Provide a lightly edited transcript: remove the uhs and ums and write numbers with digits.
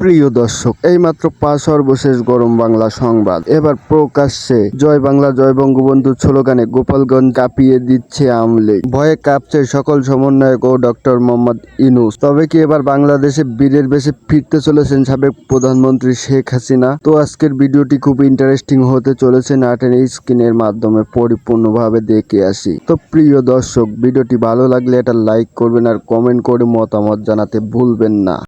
প্রিয় দর্শক, এইমাত্র সর্বশেষ গরম বাংলা সংবাদ। এবার প্রকাশ্যে জয় বাংলা জয় বঙ্গবন্ধু স্লোগানে গোপালগঞ্জ কাঁপিয়ে দিচ্ছে আওয়ামী লীগ। ভয়ে কাঁপছে সকল সমন্বয়ক ও ডক্টর মোহাম্মদ ইউনূস। তবে কি এবার বাংলাদেশে বীরের বেশে ফিরতে চলেছেন সাবেক প্রধানমন্ত্রী শেখ হাসিনা? তো আজকের ভিডিওটি খুব ইন্টারেস্টিং হতে চলেছে, না টেনে স্ক্রিনের মাধ্যমে পরিপূর্ণভাবে দেখে আসি। তো প্রিয় দর্শক, ভিডিওটি ভালো লাগলে এটা লাইক করবেন আর কমেন্ট করে মতামত জানাতে ভুলবেন না।